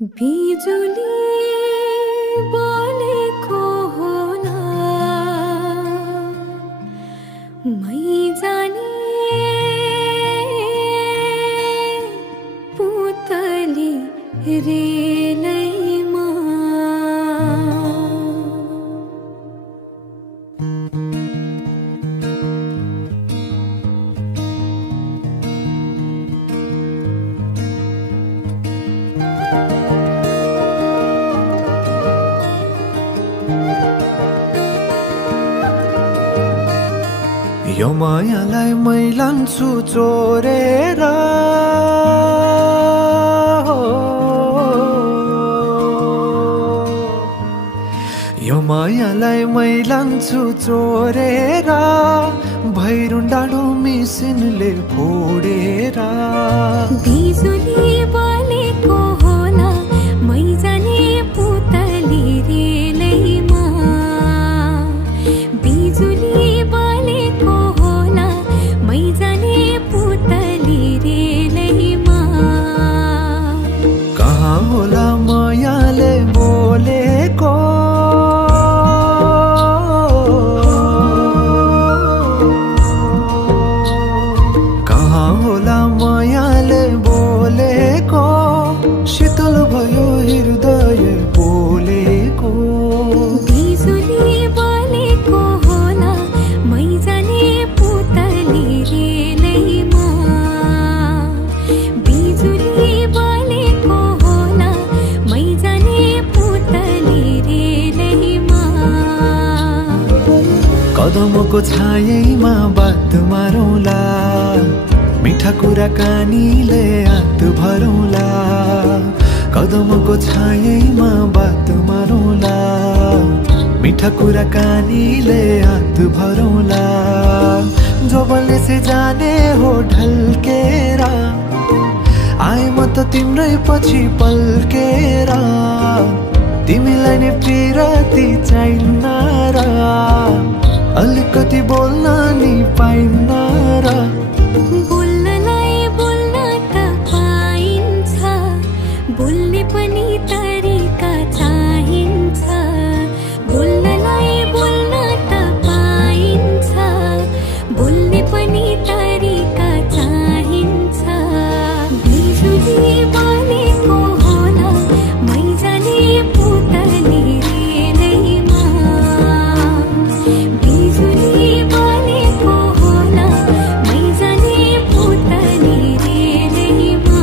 बिजुली बोलेको होला मै जाने पुतली रेलैमा यो मायालाई मै लान्छु चोरेर यो मायालाई मै लान्छु चोरेर भैरुन डाँडो मिसिनले फोडेर बिजुली बोलेको होला मै जाने पुतली रेलैमा बिजुली बोलेको होला मै जाने पुतली रेलैमा कहाँ होला मायाले बोलेको कहाँ होला मायाले बोलेको शीतल भयो हृदय बोलेको बिजुली बोलेको होला मै जाने पुतली रेलैमा बिजुली बोलेको होला मै जाने पुतली रेलैमा कदमको छायैमा बात मारौँला मिठा कुराकानीले हात भरौँला कदमको छायैमा बात मारौँला मिठा कुराकानीले हात भरौँला जोबनले से जाने हो ढल्केर आए म त तिम्रै पछि पल्केर तिमीलाई नै पिरती चाहिन्न र अलिकति बोल्न नि पाइन्न र बोल्नलाई बोल्न त पाइन्छ बोल्ने पनि तरिका चाहिन्छ बोल्नलाई बोल्न त पाइन्छ बोल्ने पनि तरिका चाहिन्छ बिजुली बोलेको होला मै जाने पुतली रेलैमा बिजुली बोलेको होला मै जाने पुतली रेलैमा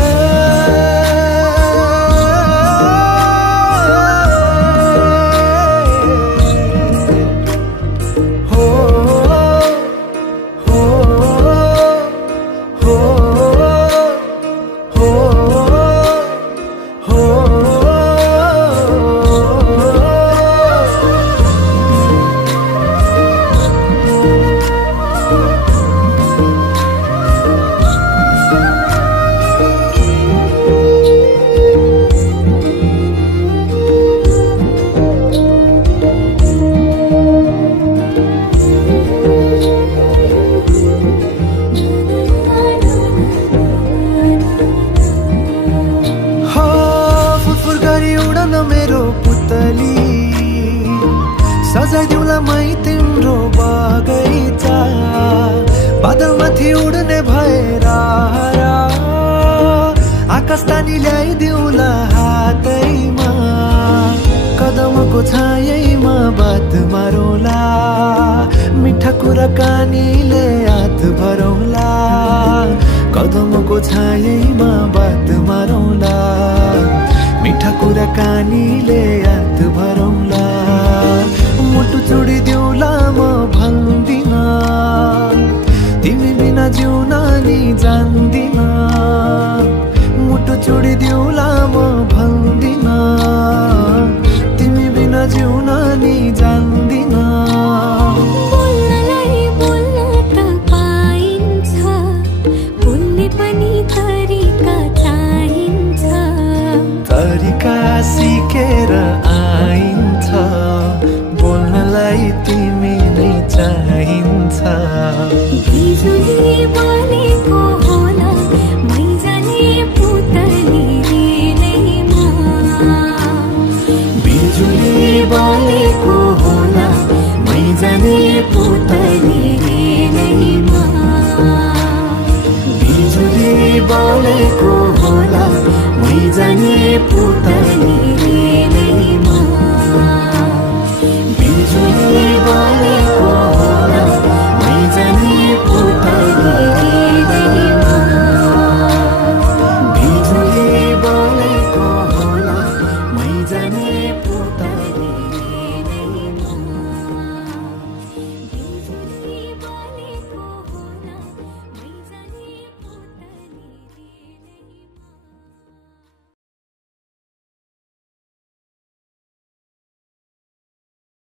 हो हो हो हो फुरफुर गरी उडन मेरो पुतली सजाइदिउँला मै तिम्रो बगैँचा बादलमाथि उड्ने भएर आकाश तानी ल्याइदिउँला हातैमा कदमको छायैमा बात मारौँला मिठा कुराकानीले हात भरौँला कदमको छायैमा बात मारौँला मिठा कुराकानीले हात भरौँला मुटु छोडिदिउँला म भन्दिन तिमी बिना जिउन नि जान्दिन मुटु छोडिदिउँला म भन्दिन तिमी बिना जिउन नि जान्दिन बोल्नलाई बोल्न त पाइन्छ बोल्ने पनि तरिका चाहिन्छ तरिका सिकेर आइन्छ बोल्नलाई तिमी नै चाहिन्छ बिजुली बोलेको